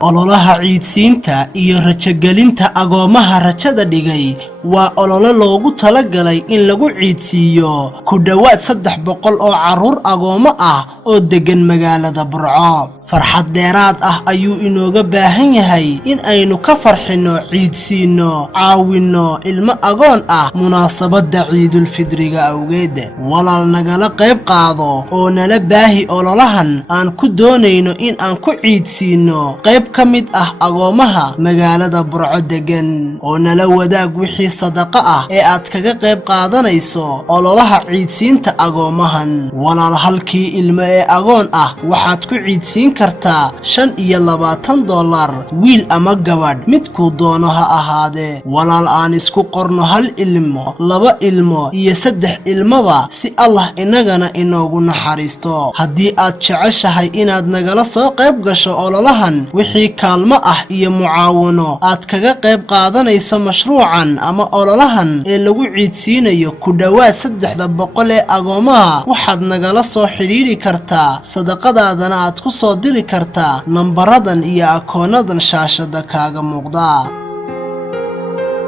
ololaha ciidsiinta iyo rajagelinta agoomaha rajada dhigay waa olole loogu talagalay in lagu ciidsiiyo ku dhawaad 300 oo caruur agoomo ah oo degan magaalada Burco. farxad dheeraad ah ayuu inooga baahan yahay in aynu ka farxino ciidsiino caawino ilmo agoon ah munaasabada ciidul fidriga awgeed. walaal nagala qayb qaado oo nala baahi ololahan aan ku doonayno in aan ku ciidsiino qayb ka mid ah agoomaha magaalada Burco degan oo nala wadaag wixii sadaqa ah ee aad kaga qayb qaadanayso ololaha ciidsiinta agoomahan. walaal halkii ilmo ee agoon ah waxaad ku ciidsiin kartaa $25 wiil ama gabadh midkuu doono ha ahaadee. walaal aan isku qorno hal ilmo, 2 ilmo iyo 3 ilmoba si Allah inagana inoogu naxariisto. haddii aad jeceshahay inaad nagala soo qayb gasho ololahan wixii kaalmo ah iyo mucaawino aad kaga qayb qaadanayso mashruucan ama ololahan ee lagu ciidsiinayo ku dhawaad 300 ee agoomaha waxaad nagala soo xiriiri kartaa sadaqadaadana aad ku soo diri kartaa nambaradan iyo akoonadan shaashada kaaga muuqda.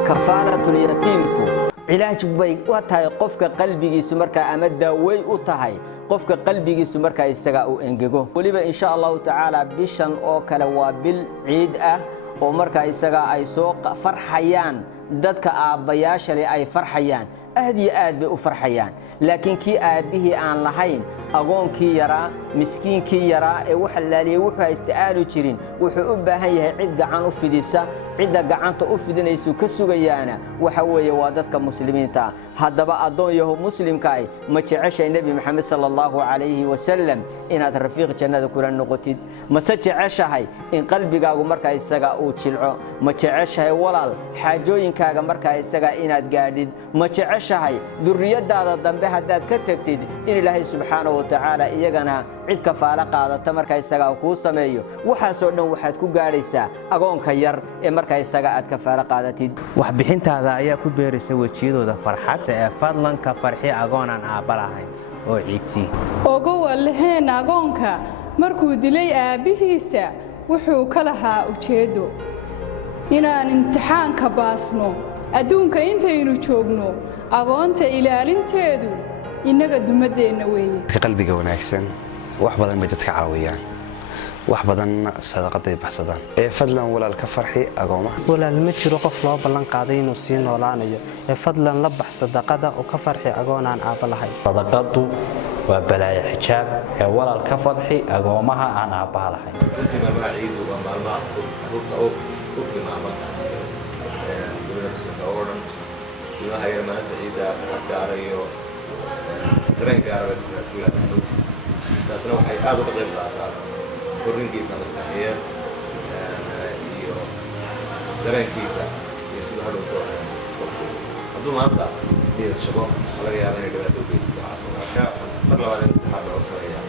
kafaaratul yatiimku cilaaj bay u tahay qofka qalbigiisu marka ama daaway u tahay qofka qalbigiisu marka isaga uu engego. waliba insha Allah taala bishan oo kale waa bil ciid ah oo marka isaga ay soo farxayaan dadka aabayaasha ay farxayaan aad iyo aad bay u farxayaan. laakiin kii aabihii aan lahayn agoonkii yaraa miskiinkii yaraa ee waxa laaliyay wuxuu istiaalu jirin wuxuu u baahan yahay cid gacan u fidisa cidda gacanta u fidinayso ka sugayaana waxa weeye waa dadka muslimiinta. haddaba adoon yaho muslimka ay ma jeceshay nabi maxamed sallallahu alayhi wasallam inaad rafiiq jannada kula noqotid ma jeceshahay in qalbigaagu marka isaga uu jilco ma jeceshahay walaal xaajooyinkaaga marka isaga inaad gaadhid ma jeceshahay dhurriyadaada dambe haddaad ka tagtid in ilaahay subxaanahu wa ta'ala iyagana cid kafaala qaadata marka isaga ku sameeyo waxaasoo dhan waxaad ku gaadhaysaa agoonka yar ee marka isaga aad kafaala qaadatid. wax bixintaada ayaa ku beeraysa wajiyadooda farxadda ee fadlan ka farxi agoonaan aabba lahayn oo ciidsi ogo walaheen agoonka markuu dilay aabihiisa wuxuu ka lahaa ujeedo inaan imtixaanka baasno adduunka intaynu joogno agoonta ilaalinteedu inaga dumadeena weeye. qalbiga wanaagsan wax badan bay dadka caawiyaan wax badan sadaqaday baxsadaan ee fadlan walaal ka farxi agoomaha. walaal ma jiro qof loo ballan qaaday inuu sii noolaanayo ee fadlan la bax sadaqada oo ka farxi agoonaan aabba lahayn. sadaqadu waa balaayo xijaab ee walaal ka farxi agoomaha aan aabba lahayn. intii maalmaha ciidu waa maalmaha ruuxa oo ku tilmaama dowladda muslimka oo dhan ilmaha yar maanta ciida gaarayo dareen gaara taasna waxay aad uga qayb qaadataa korriinkiisa maskaxiyeed iyo dareenkiisa iyo sidoo hadhowto hadduu maanta diida shaqo laga yaaba inay dhibaato u geysato caafimaadka. mar labaad in saxaab la codsanaya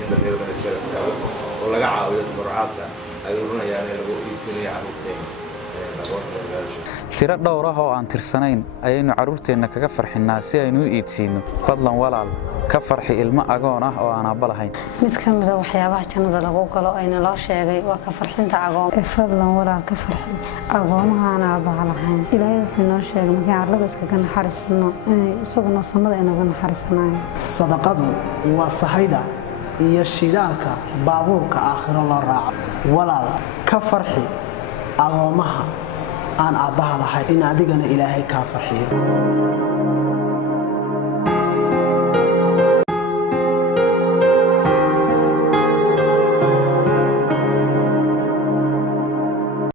in dhalinyarada la iskaga taago oo laga caawiyo tabarucaadka ay ururinayaan ee lagu iidsiinayo carruurteena tiro dhowr ah oo aan tirsanayn ayaynu carruurteenna kaga farxinaa si aynu u iidsiino. fadlan walaal ka farxi ilmo agoon ah oo aan aabba lahayn. mid ka mid ah waxyaabaha jannada lagu galo ayna loo sheegay waa ka farxinta agoon. fadlan walaal ka farxi agoomaha aan aabba lahayn. ilaahay wuxuu noo sheegay markii carrada iskaga naxariisno inay isaguna samada inaga naxariisanayo. sadaqadu waa sahayda iyo shidaalka baabuurka aakhiro loo raaco. walaal ka farxi agoomaha aan aabbaha lahayn in adigana ilaahay ka farxiyo.